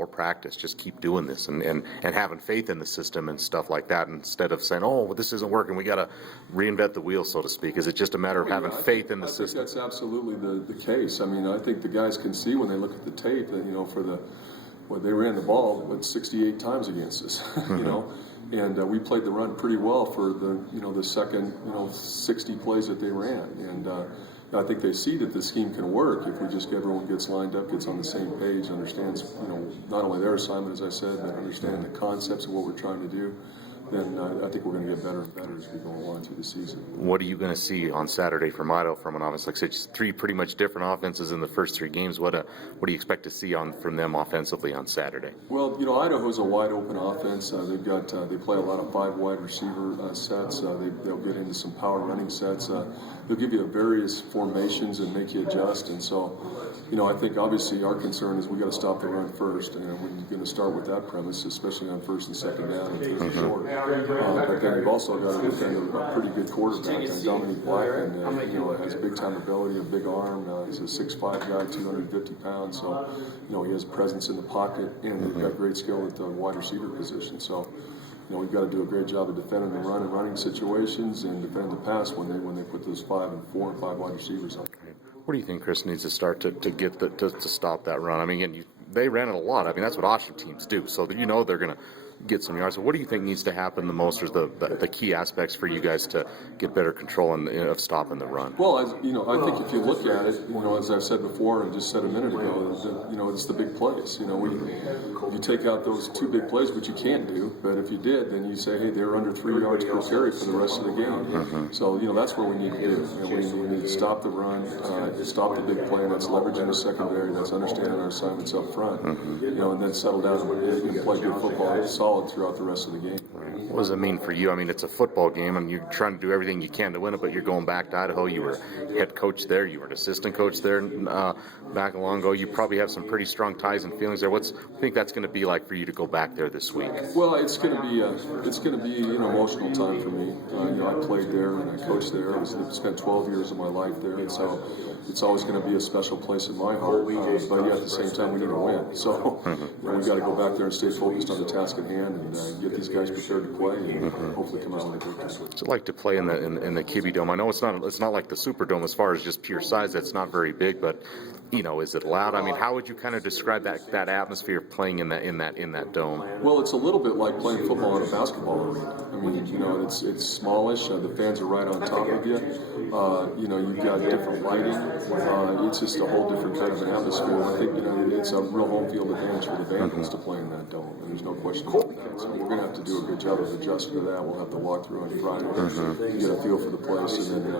or practice, just keep doing this and having faith in the system and stuff like that, instead of saying, oh, well, this isn't working, we got to reinvent the wheel, so to speak? Is it just a matter of having faith in the system? I think that's absolutely the case. I mean, I think the guys can see when they look at the tape that, they ran the ball 68 times against us, and we played the run pretty well for the second 60 plays that they ran, and I think they see that the scheme can work if we just everyone gets lined up, gets on the same page, understands not only their assignment, as I said, but understand the concepts of what we're trying to do. Then I think we're going to get better and better as we go along through the season. What are you going to see on Saturday from Idaho from an offense? Like I said, three pretty much different offenses in the first three games. What do you expect to see from them offensively on Saturday? Well, Idaho's a wide open offense. They play a lot of 5 wide receiver sets. They'll get into some power running sets. They'll give you various formations and make you adjust. And so, I think obviously our concern is we got to stop the run first, and we're going to start with that premise, especially on first and second down and third and short. But then you've also got to defend a pretty good quarterback, Dominique Blackman. Has big time ability, a big arm. He's a 6'5" guy, 250 pounds. So, he has presence in the pocket, and they've got great skill at the wide receiver position. So, we've got to do a great job of defending the run and running situations and defending the pass when they put those 4 and 5 wide receivers on. What do you think Chris needs to start to get to stop that run? I mean, they ran it a lot. I mean, that's what Oshie teams do. So they're going to get some yards. So what do you think needs to happen the most, or the key aspects for you guys to get better control of stopping the run? Well, I think if you look at it, as I've said before and just said a minute ago, it's the big plays. You take out those 2 big plays, which you can't do, but if you did, then you say, hey, they're under 3 yards per carry for the rest of the game. So, that's what we need to do. We need to stop the run, stop the big play, and that's leveraging the secondary, that's understanding our assignments up front, and then settle down and play good football solid throughout the rest of the game. What does it mean for you? I mean, it's a football game, and you're trying to do everything you can to win it, but you're going back to Idaho. You were head coach there. You were an assistant coach there back long ago. You probably have some pretty strong ties and feelings there. What do you think that's going to be like for you to go back there this week? Well, it's going to be an emotional time for me. I played there and I coached there. I spent 12 years of my life there, and so it's always going to be a special place in my heart. But at the same time, we need to win. So we've got to go back there and stay focused on the task at hand and get these guys prepared to play and hopefully come out with a good game. What's it like to play in the Kibbe Dome? I know it's not like the Superdome as far as just pure size. It's not very big, but is it loud? I mean, how would you kind of describe that atmosphere of playing in that dome? Well, it's a little bit like playing football in a basketball arena. I mean, it's smallish. The fans are right on top of you. You've got different lighting. It's just a whole different kind of an atmosphere. And I think it's a real home field advantage for the Vandals to play in that dome. And there's no question about that. So we're going to have to do a good job of adjusting to that. We'll have to walk through on Friday, get a feel for the place, and then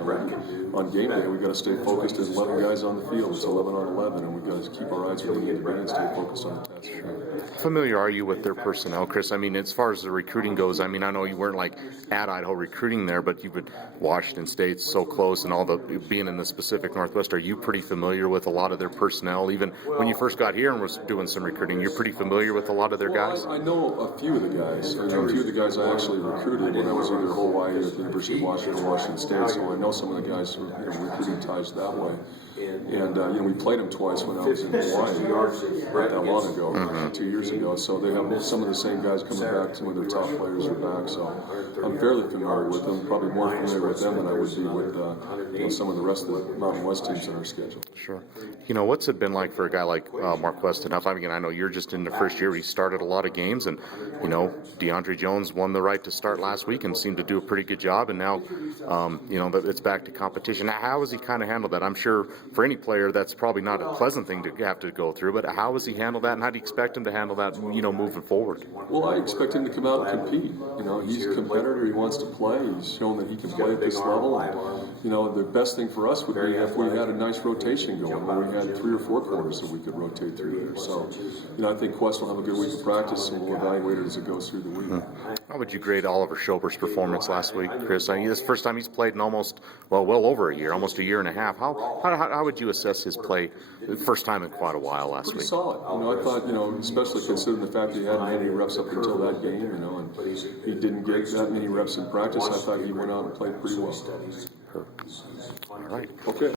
on game day we've got to stay focused. There's 11 guys on the field. It's 11 on 11, and we've got to keep our eyes where we need to be and stay focused on the task. Familiar are you with their personnel, Chris? I mean, as far as the recruiting goes, I mean, I know you weren't like at Idaho recruiting there, but you've been Washington State so close, and all the being in the Pacific Northwest. Are you pretty familiar with a lot of their personnel? Even when you first got here and was doing some recruiting, you're pretty familiar with a lot of their guys? I know a few of the guys. A few of the guys I actually recruited when I was either Hawaii or at the University of Washington or Washington State, so I know some of the guys who recruiting ties that way. And we played them twice when I was in Hawaii, not that long ago, 2 years ago. So they have some of the same guys coming back. Some of their top players are back. So I'm fairly familiar with them. Probably more familiar with them than I would be with some of the rest of the Mountain West teams on our schedule. Sure. What's it been like for a guy like Mark Westenhoff? I mean, I know you're just in the first year. He started a lot of games, and DeAndre Jones won the right to start last week and seemed to do a pretty good job. And now, it's back to competition. How has he kind of handled that? I'm sure for any player, that's probably not a pleasant thing to have to go through, but how has he handled that, and how do you expect him to handle that, moving forward? Well, I expect him to come out and compete. He's a competitor. He wants to play. He's shown that he can play at this level. And, the best thing for us would be if we had a nice rotation going, where we had 3 or 4 quarters that we could rotate through there. So, I think Quest will have a good week of practice, and we'll evaluate it as it goes through the week. How would you grade Oliver Schober's performance last week, Chris? I mean, this is the first time he's played in well over a year, almost a year and a half. How would you assess his play first time in quite a while last week? Pretty solid. I thought, especially considering the fact that he hadn't had any reps up until that game, and he didn't get that many reps in practice, I thought he went out and played pretty well. All right. Okay.